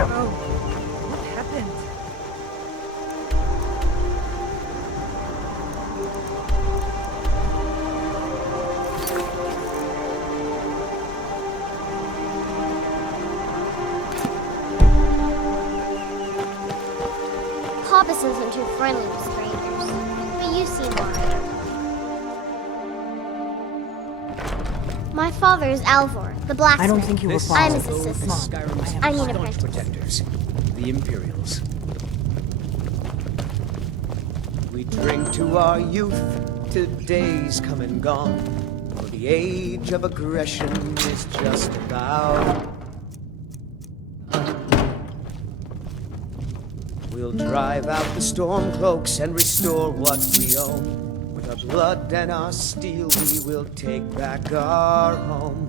Oh, what happened? Hobbs isn't too friendly to strangers, but you seem alright. My father is Alvor, the blacksmith. I don't think you were I'm followed. his assistant. Skyrim's I need a staunch apprentice. protectors, the Imperials. We drink to our youth, to days come and gone, for the age of aggression is just about. We'll drive out the storm cloaks and restore what we own. With our blood and our steel, we will take back our home.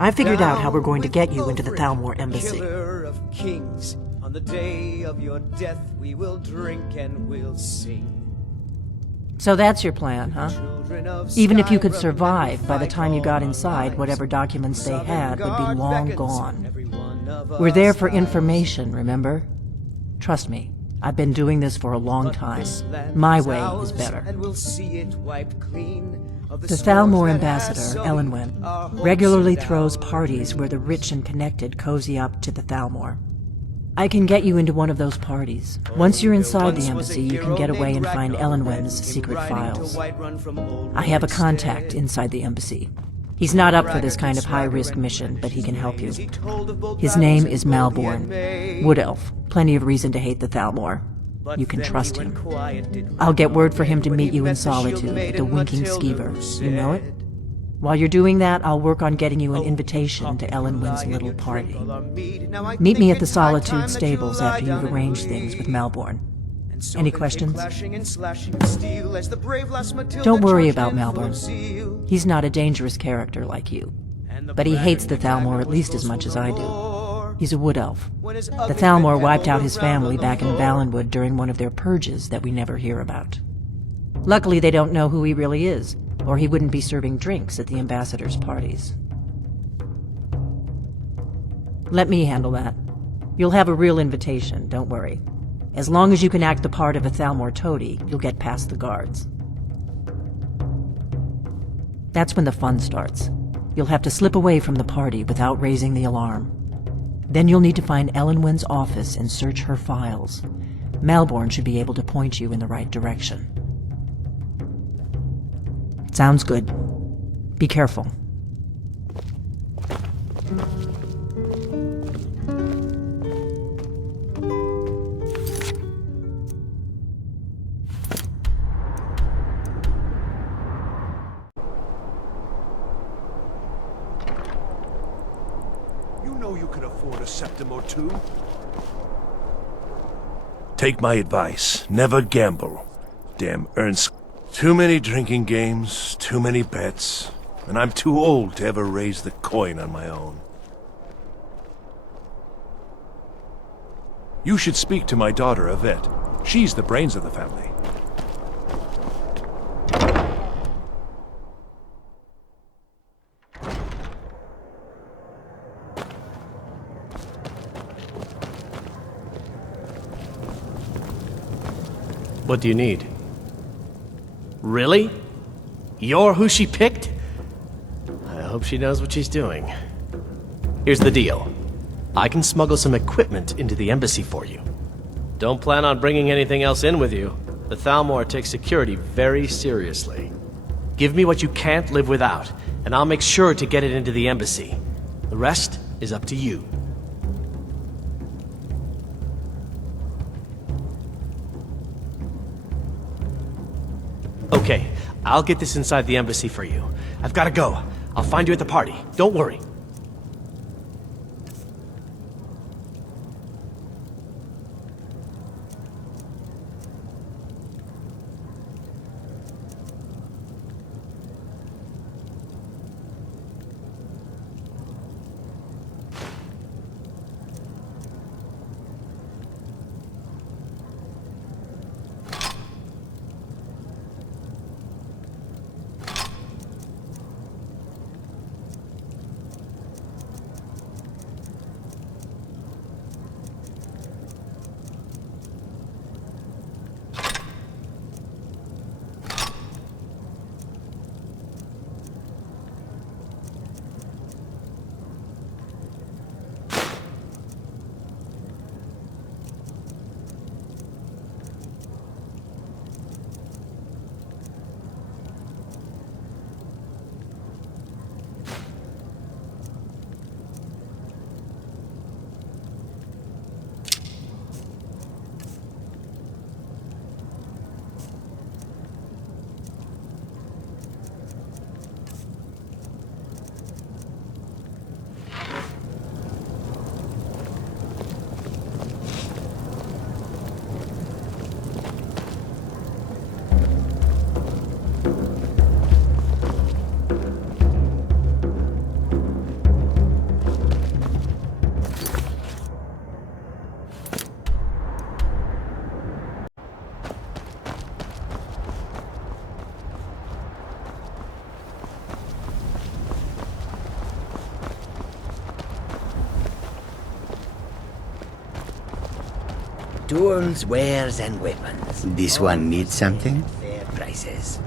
I figured out how we're going to get you into the Thalmor embassy. Killer of kings, on the day of your death, we will drink and we'll sing. So that's your plan, huh? Even if you could survive, by the time you got inside, whatever documents they had would be long gone. We're there for information, remember? Trust me, I've been doing this for a long time. My way is better. The Thalmor ambassador, Elenwen, regularly throws parties where the rich and connected cozy up to the Thalmor. I can get you into one of those parties. Once you're inside the embassy, you can get away and find Elenwen's secret files. I have a contact inside the embassy. He's not up for this kind of high-risk mission, but he can help you. His name is Malborn. Wood Elf. Plenty of reason to hate the Thalmor. You can trust him. I'll get word for him to meet you in Solitude at the Winking Skeever. You know it? While you're doing that, I'll work on getting you an invitation to Elenwen's little party. Meet me at the Solitude stables after you've arranged things with Malborn. Any questions? Don't worry about Malborn. He's not a dangerous character like you. But he hates the Thalmor at least as much as I do. He's a wood elf. The Thalmor wiped out his family back in Valenwood during one of their purges that we never hear about. Luckily, they don't know who he really is, or he wouldn't be serving drinks at the ambassador's parties. Let me handle that. You'll have a real invitation, don't worry. As long as you can act the part of a Thalmor toady, you'll get past the guards. That's when the fun starts. You'll have to slip away from the party without raising the alarm. Then you'll need to find Elenwen's office and search her files. Malborn should be able to point you in the right direction. Sounds good. Be careful. You know you can afford a septim or two. Take my advice. Never gamble. Damn Ernst. Too many drinking games, too many bets, and I'm too old to ever raise the coin on my own. You should speak to my daughter, Yvette. She's the brains of the family. What do you need? Really? You're who she picked? I hope she knows what she's doing. Here's the deal. I can smuggle some equipment into the embassy for you. Don't plan on bringing anything else in with you. The Thalmor takes security very seriously. Give me what you can't live without, and I'll make sure to get it into the embassy. The rest is up to you. Okay, I'll get this inside the embassy for you. I've got to go. I'll find you at the party. Don't worry. Tools, wares, and weapons. This one needs something? Fair prices.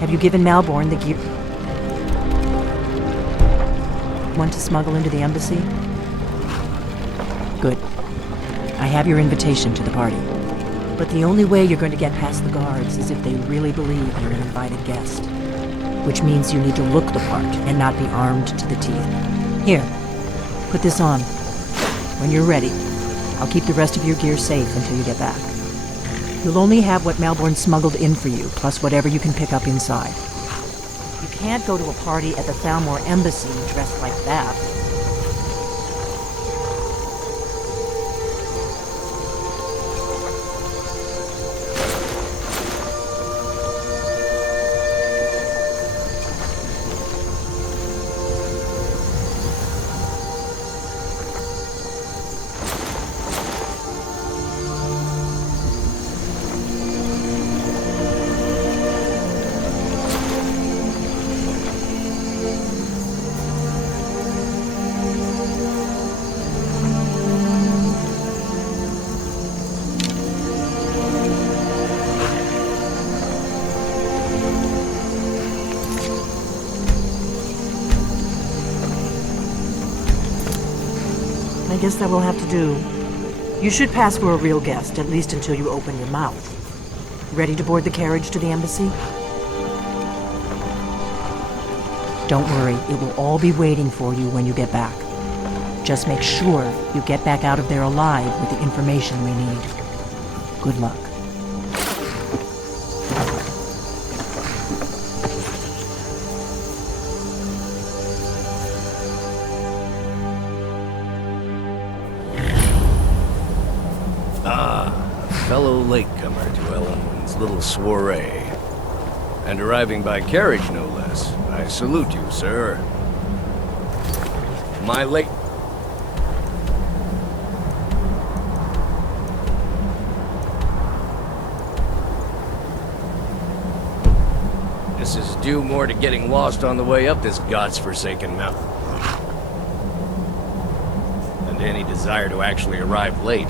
Have you given Malborn the gear? Want to smuggle into the embassy? Good. I have your invitation to the party. But the only way you're going to get past the guards is if they really believe you're an invited guest. Which means you need to look the part and not be armed to the teeth. Here, put this on. When you're ready, I'll keep the rest of your gear safe until you get back. You'll only have what Malborn smuggled in for you, plus whatever you can pick up inside. You can't go to a party at the Thalmor embassy dressed like that. I guess that will have to do. You should pass for a real guest, at least until you open your mouth. Ready to board the carriage to the embassy? Don't worry, it will all be waiting for you when you get back. Just make sure you get back out of there alive with the information we need. Good luck. Fellow latecomer to Ellen's little soiree. And arriving by carriage, no less. I salute you, sir. My late... This is due more to getting lost on the way up this god's-forsaken mountain than to any desire to actually arrive late.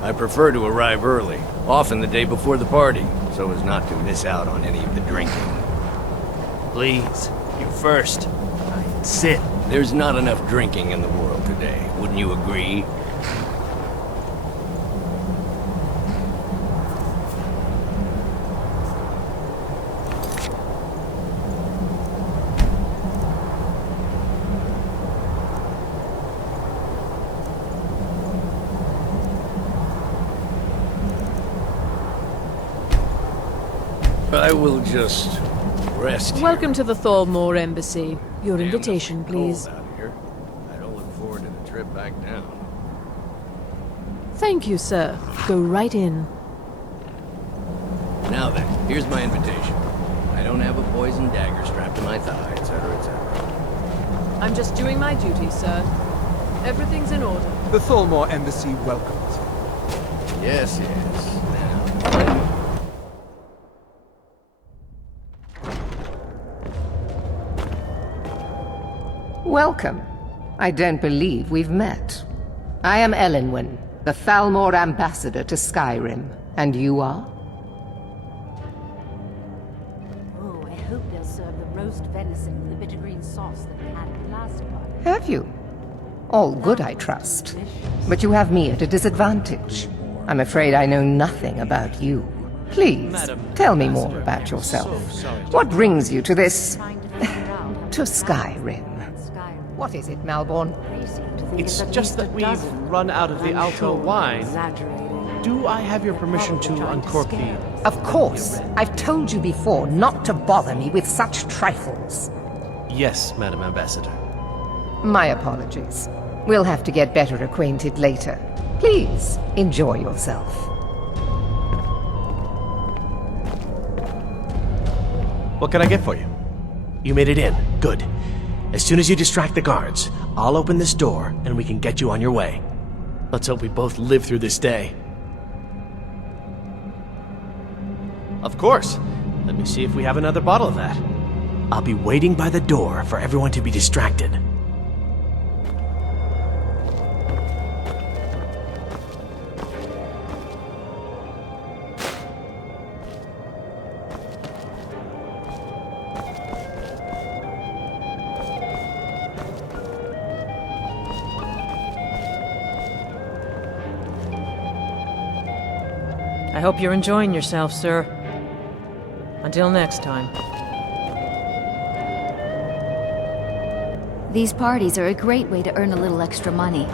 I prefer to arrive early, often the day before the party, so as not to miss out on any of the drinking. Please, you first. Sit. There's not enough drinking in the world today, wouldn't you agree? I will just rest here. Welcome to the Thalmor embassy. Your invitation, please. Cold out here. I don't look forward to the trip back down. Thank you, sir. Go right in. Now then, here's my invitation. I don't have a poison dagger strapped to my thigh, etc., etc. I'm just doing my duty, sir. Everything's in order. The Thalmor embassy welcomes. Yes, yes. Welcome. I don't believe we've met. I am Elenwen, the Thalmor ambassador to Skyrim. And you are? Oh, I hope they'll serve the roast venison with a bit of green sauce that we had at the last one. Have you? All good, I trust. But you have me at a disadvantage. I'm afraid I know nothing about you. Please, tell me more about yourself. What brings you to this... to Skyrim? What is it, Malborn? It's just that we've run out of the Alto wine. do I have your permission to uncork the... Of course. I've told you before not to bother me with such trifles. Yes, Madam Ambassador. My apologies. We'll have to get better acquainted later. Please, enjoy yourself. What can I get for you? You made it in. Good. As soon as you distract the guards, I'll open this door and we can get you on your way. Let's hope we both live through this day. Of course. Let me see if we have another bottle of that. I'll be waiting by the door for everyone to be distracted. I hope you're enjoying yourself, sir. Until next time. These parties are a great way to earn a little extra money.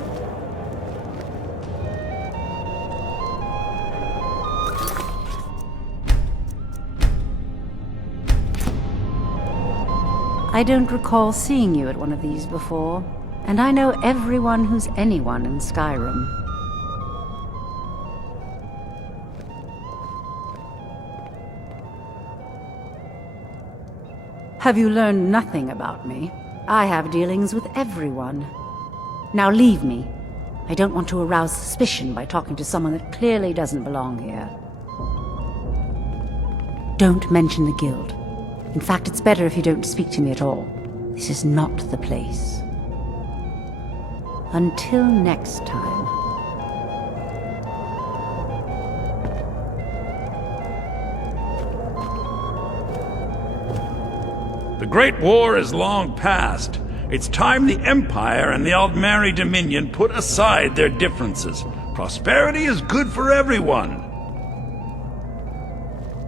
I don't recall seeing you at one of these before, and I know everyone who's anyone in Skyrim. Have you learned nothing about me? I have dealings with everyone. Now leave me. I don't want to arouse suspicion by talking to someone that clearly doesn't belong here. Don't mention the guild. In fact, it's better if you don't speak to me at all. This is not the place. Until next time. The Great War is long past. It's time the Empire and the Aldmeri Dominion put aside their differences. Prosperity is good for everyone.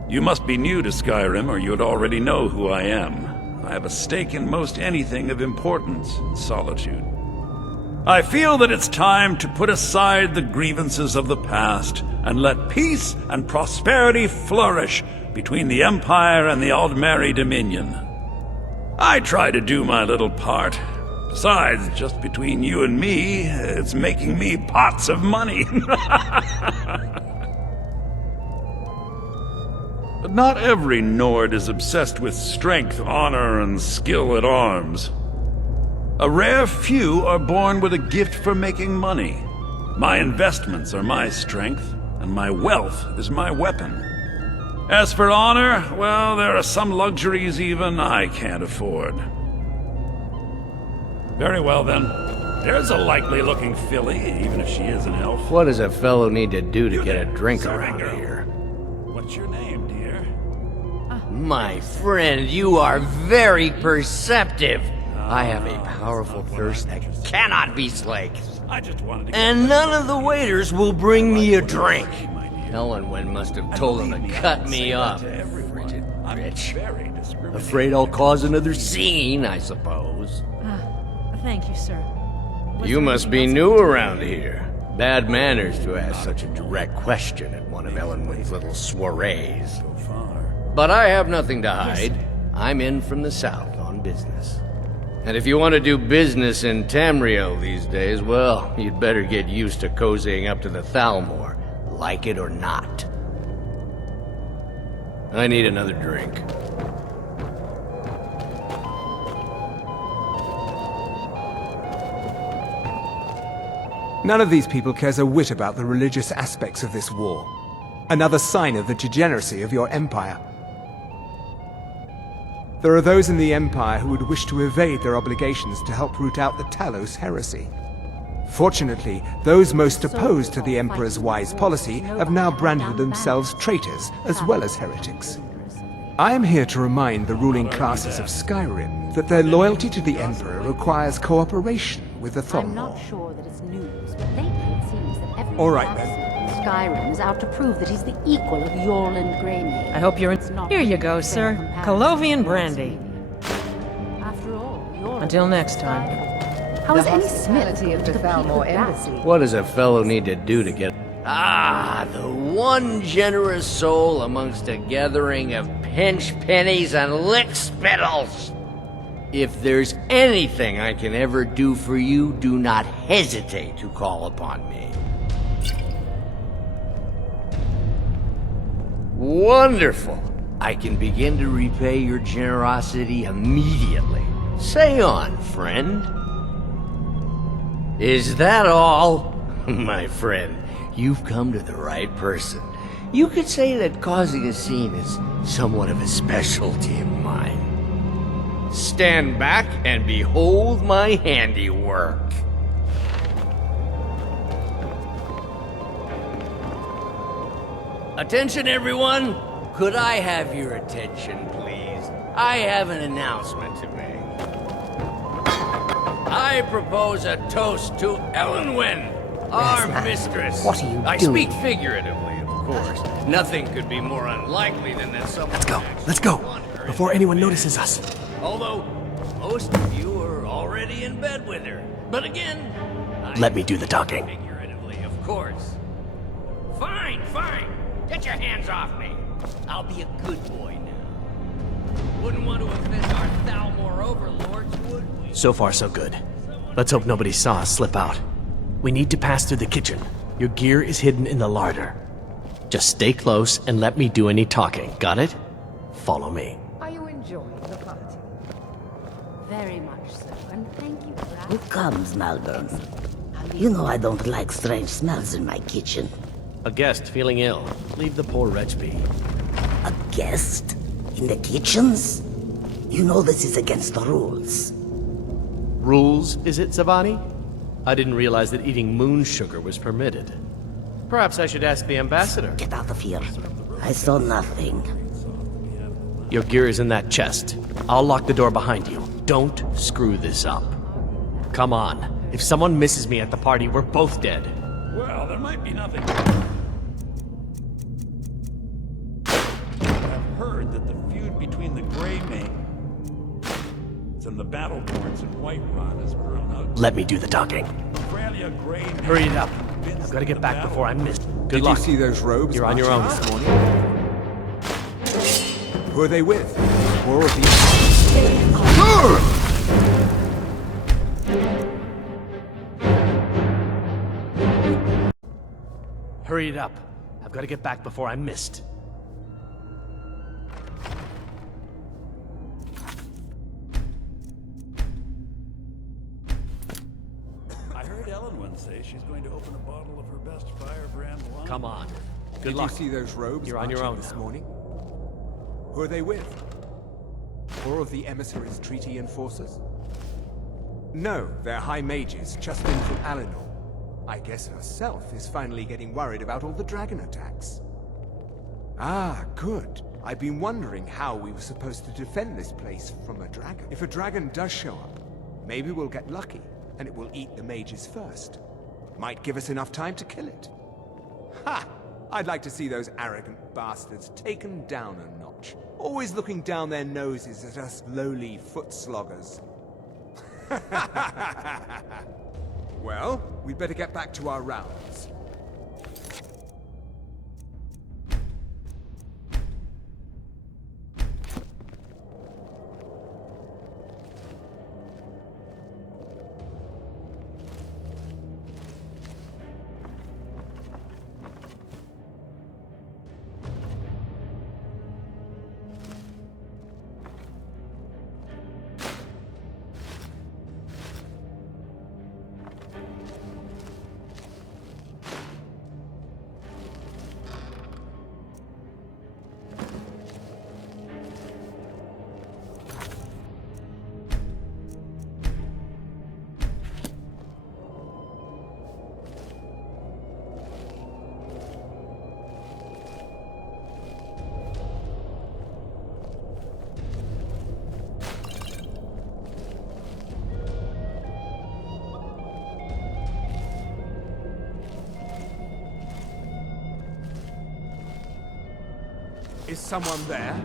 You must be new to Skyrim, or you'd already know who I am. I have a stake in most anything of importance in Solitude. I feel that it's time to put aside the grievances of the past and let peace and prosperity flourish between the Empire and the Aldmeri Dominion. I try to do my little part. Besides, just between you and me, it's making me pots of money. But not every Nord is obsessed with strength, honor, and skill at arms. A rare few are born with a gift for making money. My investments are my strength, and my wealth is my weapon. As for honor, well, there are some luxuries even I can't afford. Very well, then. There's a likely-looking filly, even if she is an elf. What does a fellow need to do to get a drink around here? What's your name, dear? My friend, you are very perceptive. I have a powerful thirst that cannot be slaked. I just wanted to And none of the waiters will bring me a drink. Ellenwen must have told him to cut me off. Frigid bitch. Afraid I'll cause another scene, I suppose. Thank you, sir. You must be new around here. Bad manners to ask such a direct question at one of Ellenwen's little soirees. But I have nothing to hide. I'm in from the south on business. And if you want to do business in Tamriel these days, well, you'd better get used to cozying up to the Thalmor. Like it or not. I need another drink. None of these people cares a whit about the religious aspects of this war. Another sign of the degeneracy of your empire. There are those in the Empire who would wish to evade their obligations to help root out the Talos heresy. Fortunately, those most opposed to the Emperor's wise policy have now branded themselves traitors as well as heretics. I am here to remind the ruling classes of Skyrim that their loyalty to the Emperor requires cooperation with the Thalmor. I'm not sure that it's news, but lately it seems that everyone All right, then. Skyrim is out to prove that he's the equal of Yorland Greymane. I hope you're Here you go, sir. Colovian brandy. After all, Until next time. how is any hospitality of the Thalmor embassy. What does a fellow need to do to get... Ah, one generous soul amongst a gathering of pinch pennies and lick spittles. If there's anything I can ever do for you, do not hesitate to call upon me. Wonderful. I can begin to repay your generosity immediately. Say on, friend. Is that all? My friend, you've come to the right person. You could say that causing a scene is somewhat of a specialty of mine. Stand back and behold my handiwork. Attention, everyone! Could I have your attention, please? I have an announcement to make. I propose a toast to Elenwen, our mistress. What are you I doing? speak figuratively, of course. Nothing could be more unlikely than that someone... Let's go, before anyone notices us. Although, most of you are already in bed with her. But again... Let me do the talking. Figuratively, of course. Fine, fine. Get your hands off me. I'll be a good boy now. Wouldn't want to offend our Thalmor overlords, would we? So far, so good. Let's hope nobody saw us slip out. We need to pass through the kitchen. Your gear is hidden in the larder. Just stay close and let me do any talking. Got it? Follow me. Are you enjoying the party? Very much so, and thank you for Who asking. comes, Malburn? You know I don't like strange smells in my kitchen. A guest feeling ill. Leave the poor wretch be. A guest? In the kitchens? You know this is against the rules. Rules, is it, Savani? I didn't realize that eating moon sugar was permitted. Perhaps I should ask the ambassador. Get out of here. I saw nothing. Your gear is in that chest. I'll lock the door behind you. Don't screw this up. Come on. If someone misses me at the party, we're both dead. Well, there might be nothing. I've heard that the feud between the Grey Maidens and the Battleborns in Whiterun has grown out. Let me do the talking. Australia Grey Maiden Hurry it up. I've got to get back before I'm missed. Good Did luck. you see those robes? You're on your own. marching this morning? Who are they with? Or of the... Hurry it up. I've got to get back before I'm missed. I heard Elenwen say she's going to open a bottle of her best firebrand wine. Come on. Good Did luck. you see those robes? You're on your marching own this now. morning? Who are they with? Or of the emissaries' treaty enforcers? No, they're high mages, just in from Alinor. I guess herself is finally getting worried about all the dragon attacks. Ah, good. I've been wondering how we were supposed to defend this place from a dragon. If a dragon does show up, maybe we'll get lucky, and it will eat the mages first. Might give us enough time to kill it. Ha! I'd like to see those arrogant bastards taken down a notch. Always looking down their noses at us lowly foot sloggers. Well, we'd better get back to our rounds. Is someone there?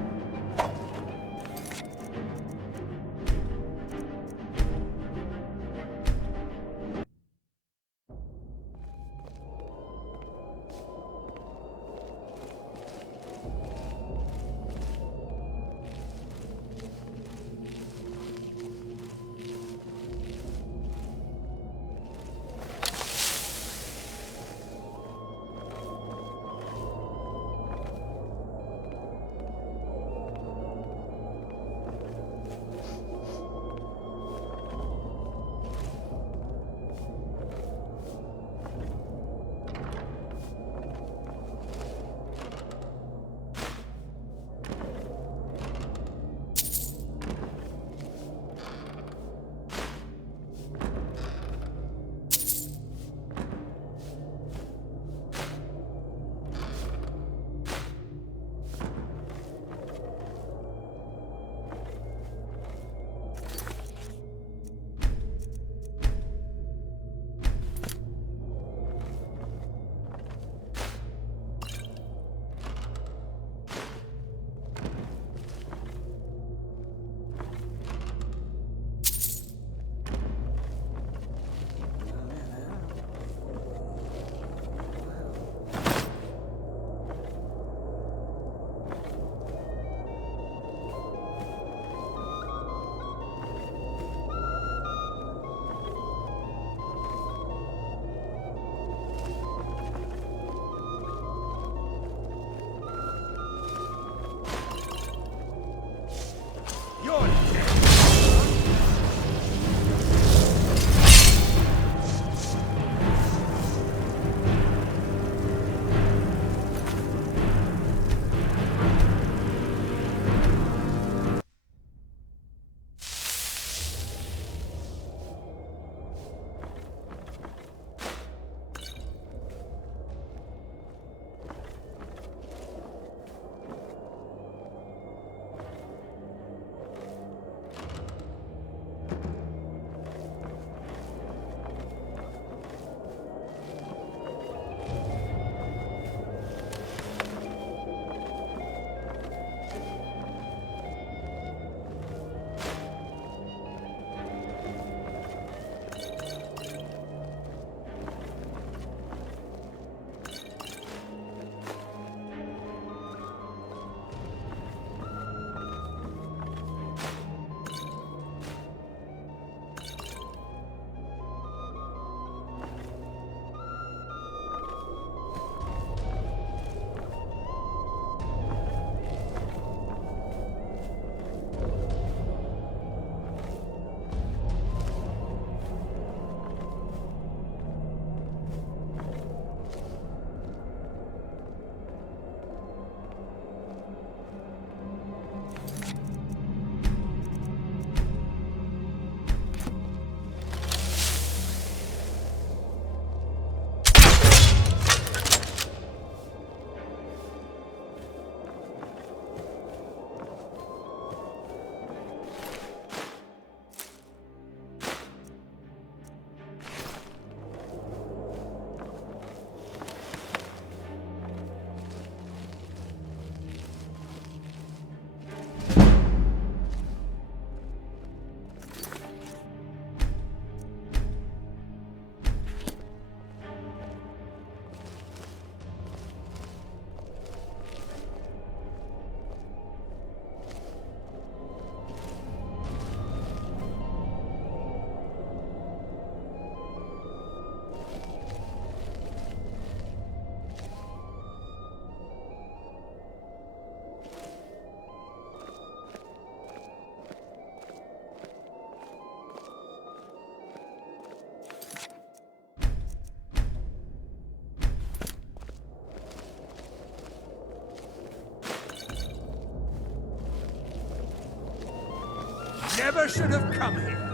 never should have come here.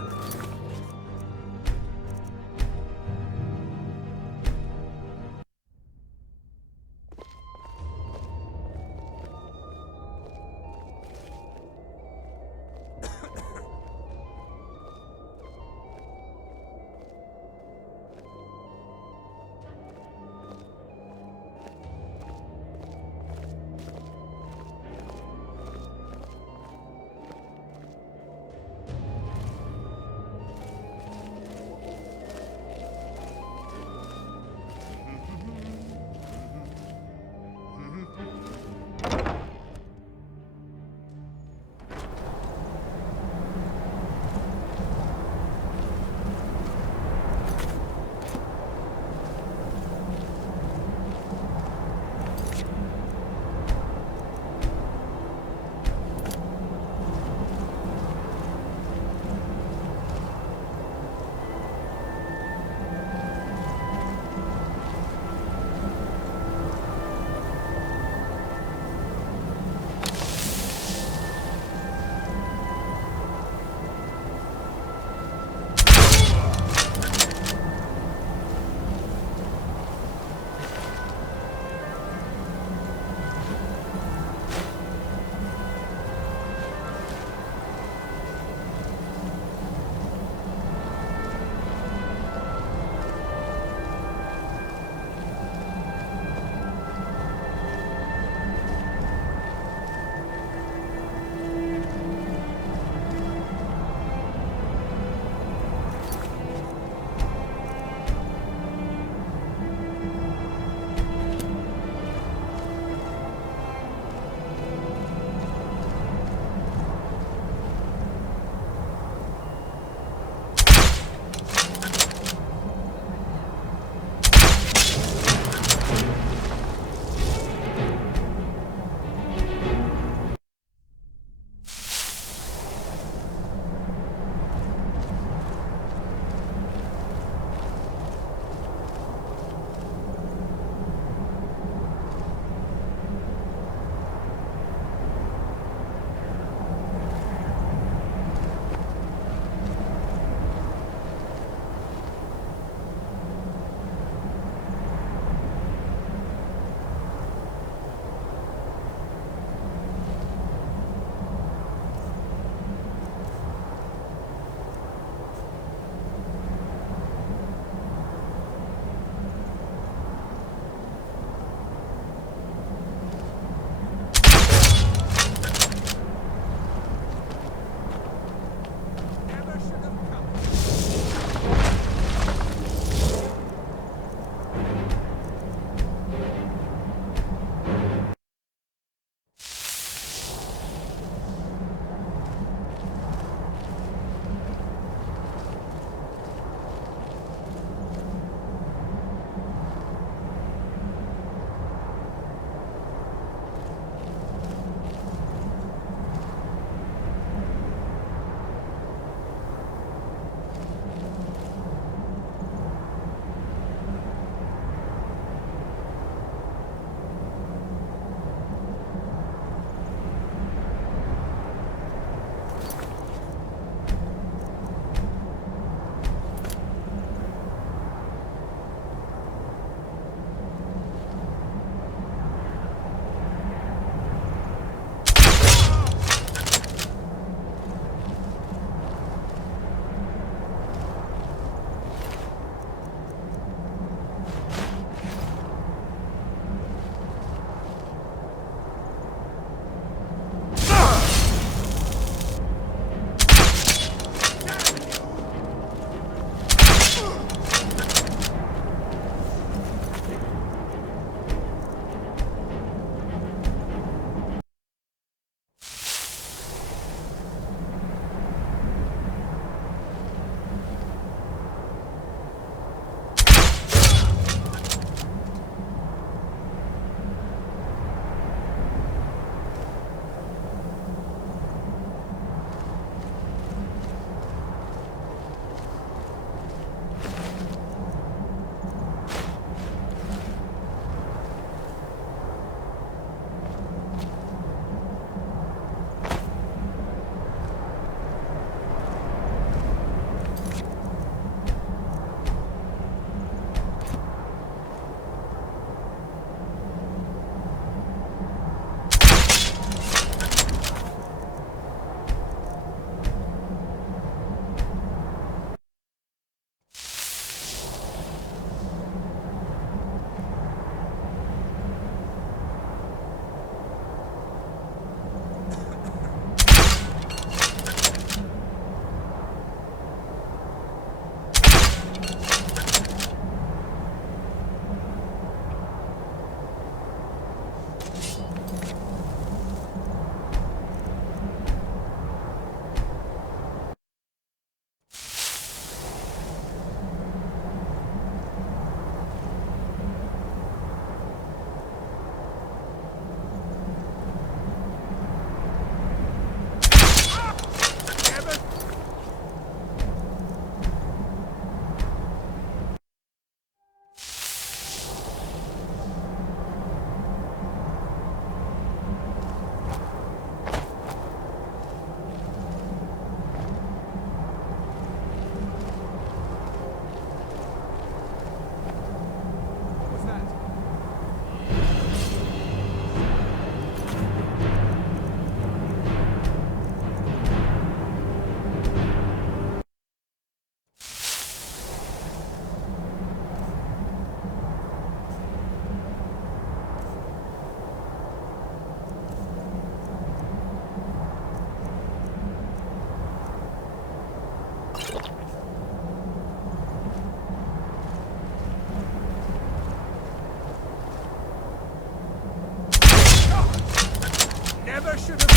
never should have...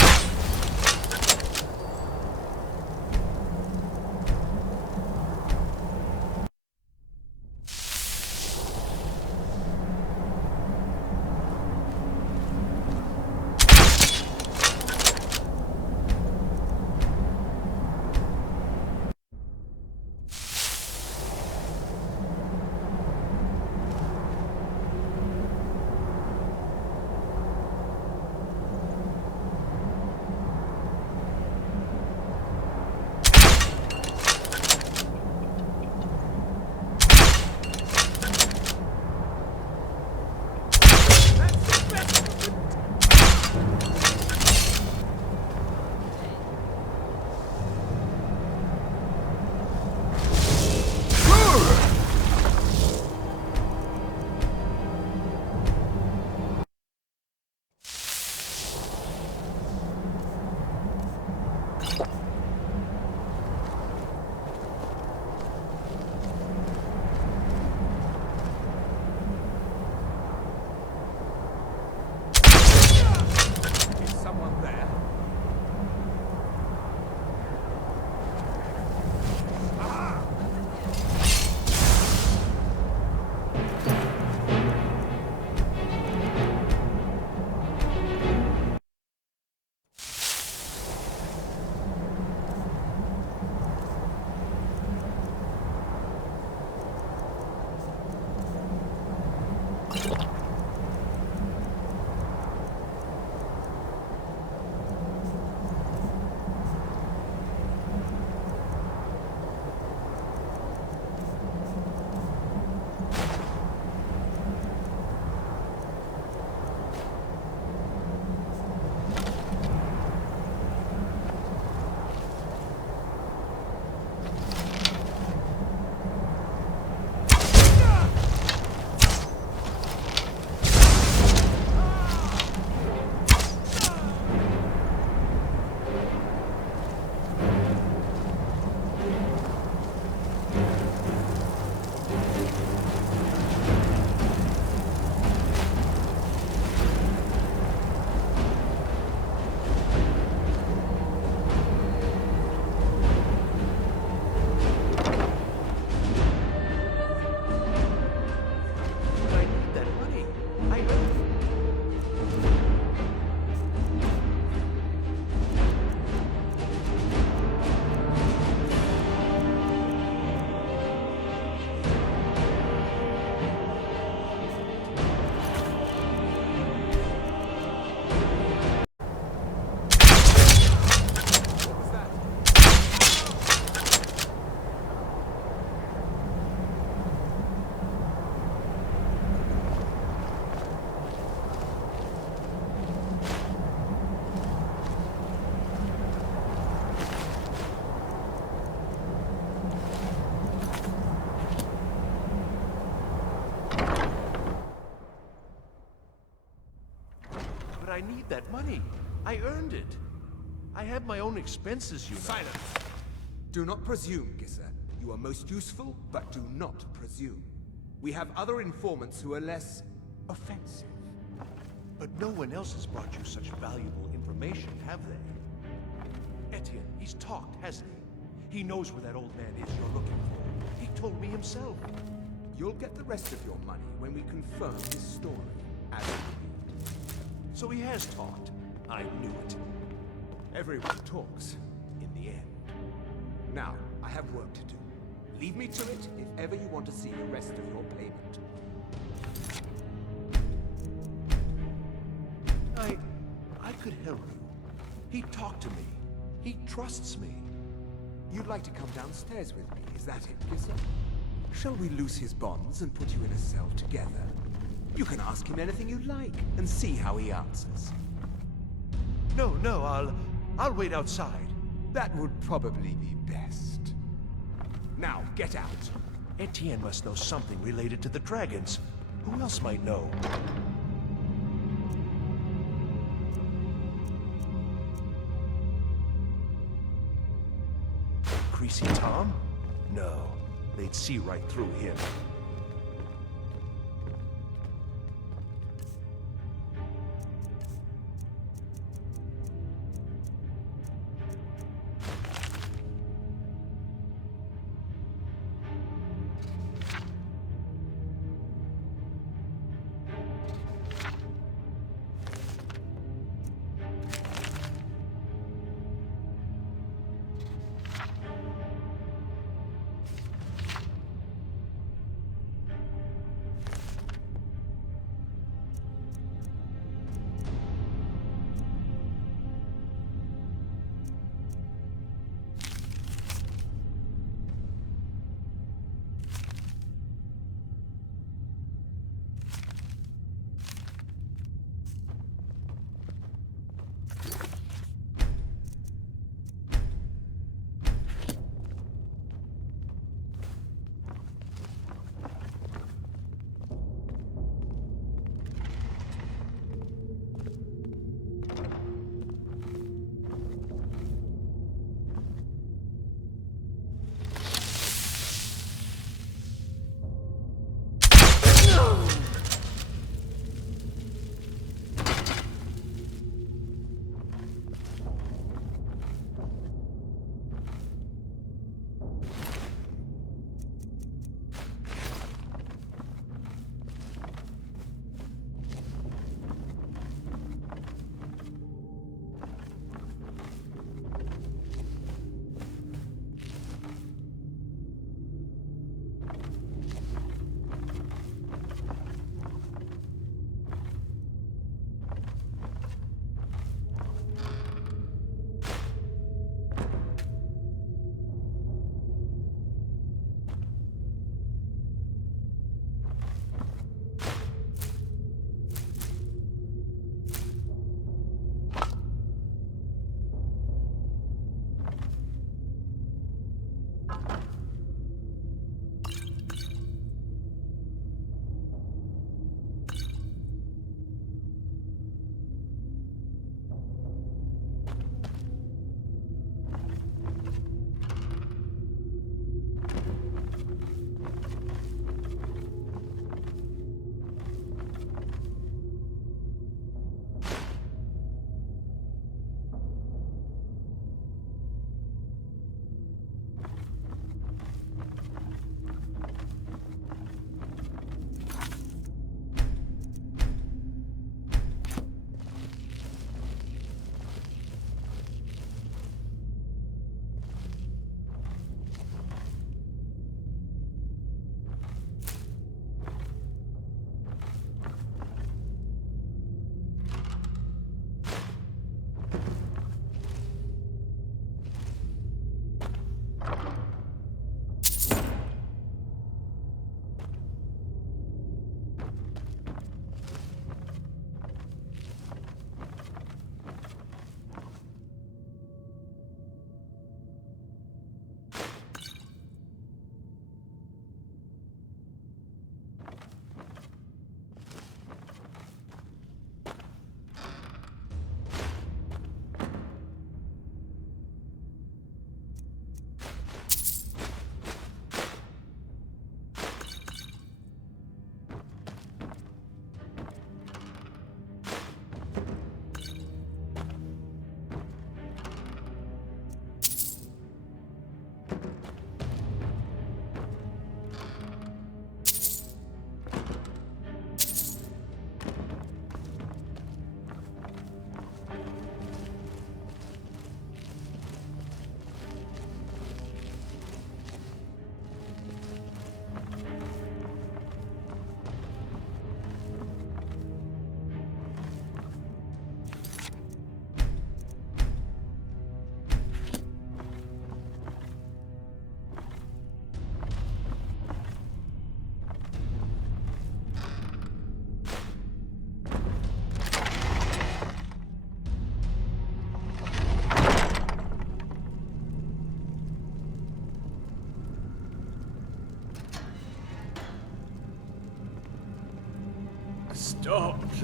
I need that money. I earned it. I have my own expenses, you know. Silence! Do not presume, Gisser. You are most useful, but do not presume. We have other informants who are less offensive. But no one else has brought you such valuable information, have they? Etienne, he's talked, hasn't he? He knows where that old man is you're looking for. He told me himself. You'll get the rest of your money when we confirm his story, as agreed. So he has talked. I knew it. Everyone talks, in the end. Now, I have work to do. Leave me to it if ever you want to see the rest of your payment. I could help you. He talked to me. He trusts me. You'd like to come downstairs with me, is that it, Gisser? Shall we loose his bonds and put you in a cell together? You can ask him anything you like, and see how he answers. No, I'll wait outside. That would probably be best. Now, get out. Etienne must know something related to the dragons. Who else might know? Greasy Tom? No, they'd see right through him.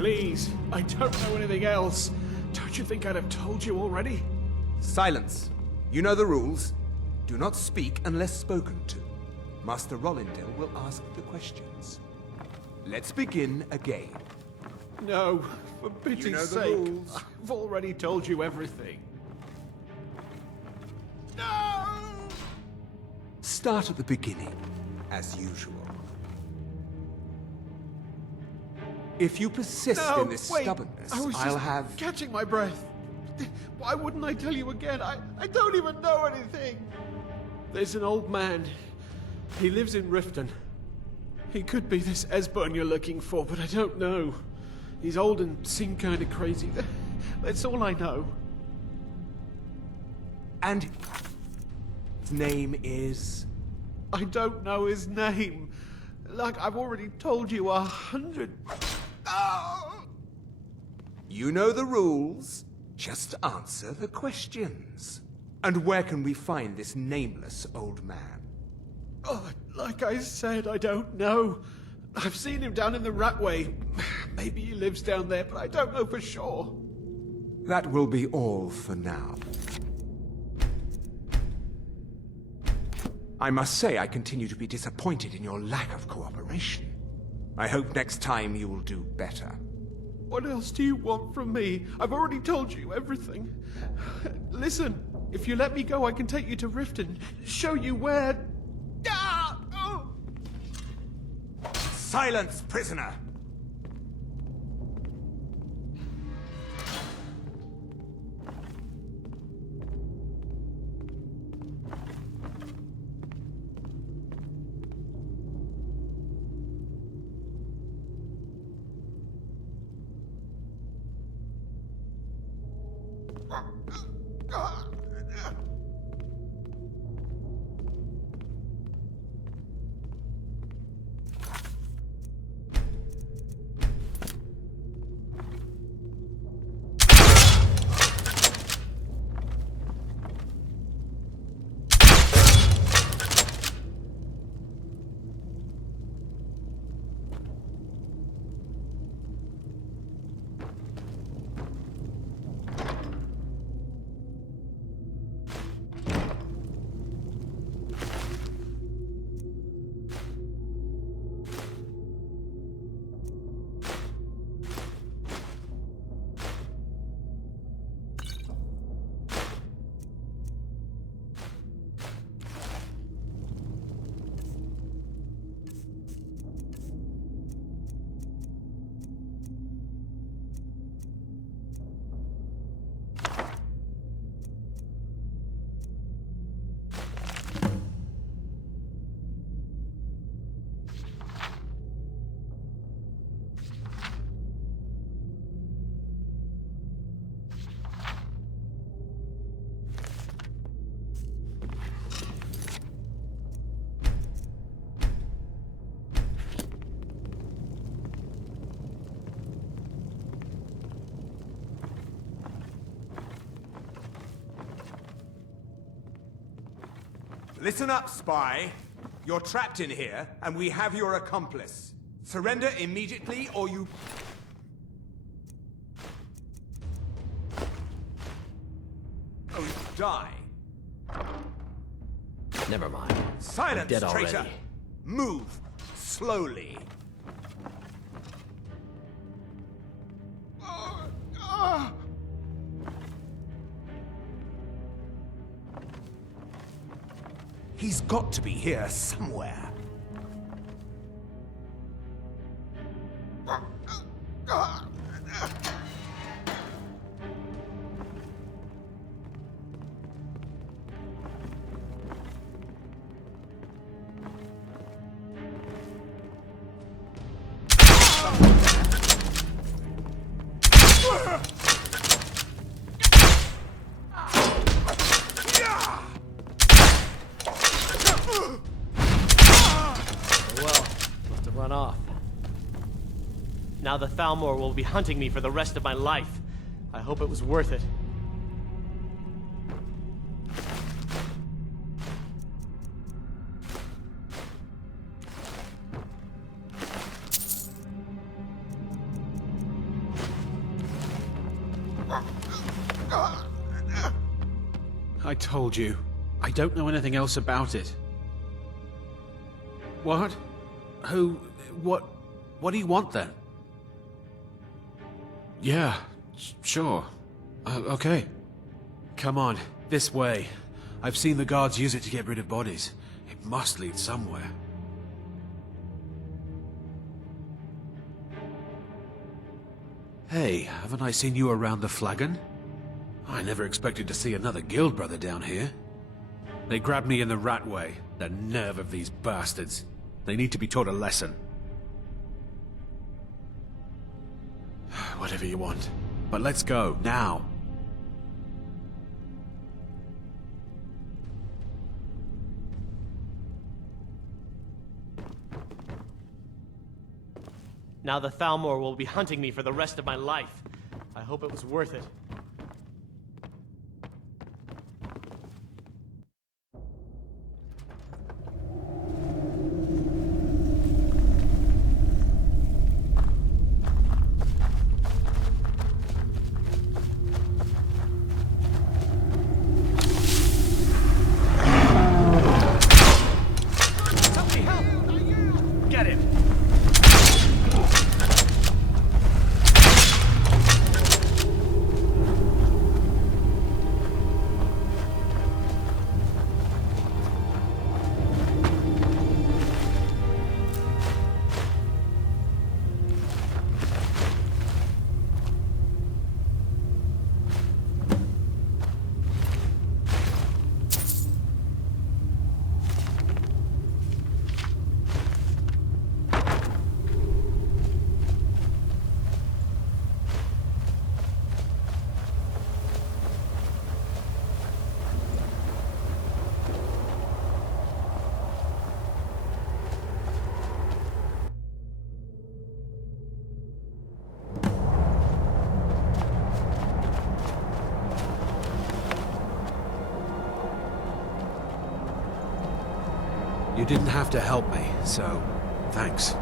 Please, I don't know anything else. Don't you think I'd have told you already? Silence. You know the rules. Do not speak unless spoken to. Master Rollindale will ask the questions. Let's begin again. No, for pity's You know the sake. rules. I've already told you everything. Start at the beginning, as usual. If you persist No, in this wait, stubbornness, I was I'll just have... catching my breath. Why wouldn't I tell you again? I don't even know anything. There's an old man. He lives in Riften. He could be this Esbern you're looking for, but I don't know. He's old and seemed kind of crazy. That's all I know. And his name is... I don't know his name. Like I've already told you 100... Oh! You know the rules. Just answer the questions. And where can we find this nameless old man? Oh, like I said, I don't know. I've seen him down in the Ratway. Maybe he lives down there, but I don't know for sure. That will be all for now. I must say I continue to be disappointed in your lack of cooperation. I hope next time you will do better. What else do you want from me? I've already told you everything. Listen, if you let me go, I can take you to Riften, show you where... Ah! Oh! Silence, prisoner! Listen up, spy. You're trapped in here, and we have your accomplice. Surrender immediately, or you... Oh, you die. Never mind. Silence, I'm dead traitor! already. Move, slowly. He's got to be here somewhere. Now the Thalmor will be hunting me for the rest of my life. I hope it was worth it. I told you. I don't know anything else about it. What? Who? What do you want then? Yeah, sure. Okay. Come on, this way. I've seen the guards use it to get rid of bodies. It must lead somewhere. Hey, haven't I seen you around the flagon? I never expected to see another guild brother down here. They grabbed me in the rat way. The nerve of these bastards. They need to be taught a lesson. Whatever you want. But let's go, now. Now the Thalmor will be hunting me for the rest of my life. I hope it was worth it. Somebody help! Get him! You didn't have to help me, so thanks.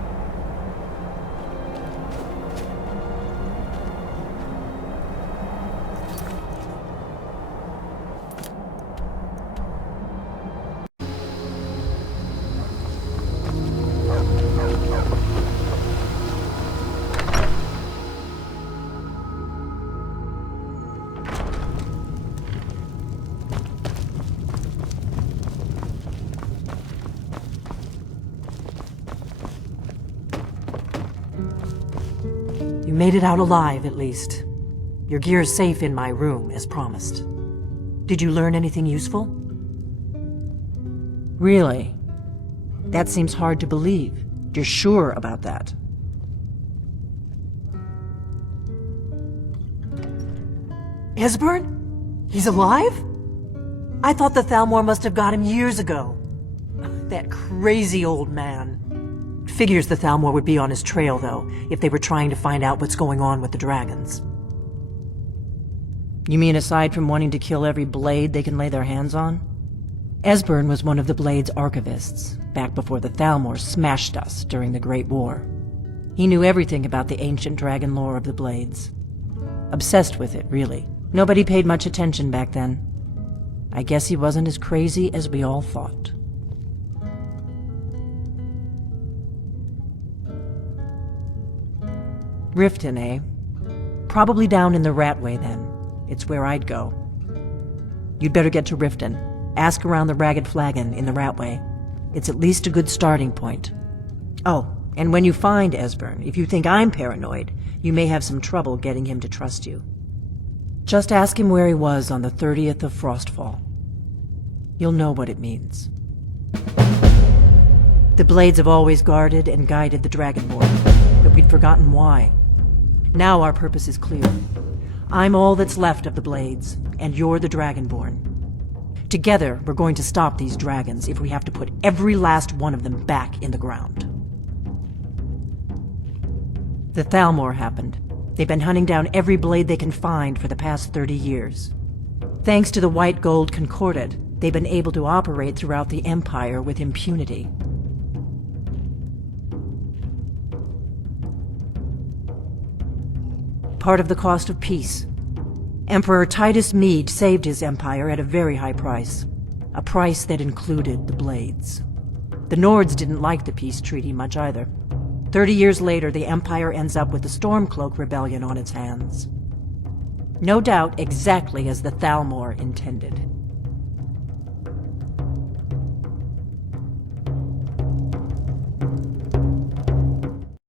You made it out alive, at least. Your gear's safe in my room, as promised. Did you learn anything useful? Really? That seems hard to believe. You're sure about that? Esbern? He's alive? I thought the Thalmor must have got him years ago. That crazy old man. Figures the Thalmor would be on his trail, though, if they were trying to find out what's going on with the dragons. You mean aside from wanting to kill every blade they can lay their hands on? Esbern was one of the Blade's archivists, back before the Thalmor smashed us during the Great War. He knew everything about the ancient dragon lore of the Blades. Obsessed with it, really. Nobody paid much attention back then. I guess he wasn't as crazy as we all thought. Riften, eh? Probably down in the Ratway, then. It's where I'd go. You'd better get to Riften. Ask around the Ragged Flagon in the Ratway. It's at least a good starting point. Oh, and when you find Esbern, if you think I'm paranoid, you may have some trouble getting him to trust you. Just ask him where he was on the 30th of Frostfall. You'll know what it means. The Blades have always guarded and guided the Dragonborn, but we'd forgotten why. Now our purpose is clear. I'm all that's left of the Blades, and you're the Dragonborn. Together, we're going to stop these dragons if we have to put every last one of them back in the ground. The Thalmor happened. They've been hunting down every blade they can find for the past 30 years. Thanks to the White Gold Concordat, they've been able to operate throughout the Empire with impunity. Part of the cost of peace. Emperor Titus Mede saved his empire at a very high price. A price that included the Blades. The Nords didn't like the peace treaty much either. 30 years later, the Empire ends up with the Stormcloak Rebellion on its hands. No doubt exactly as the Thalmor intended.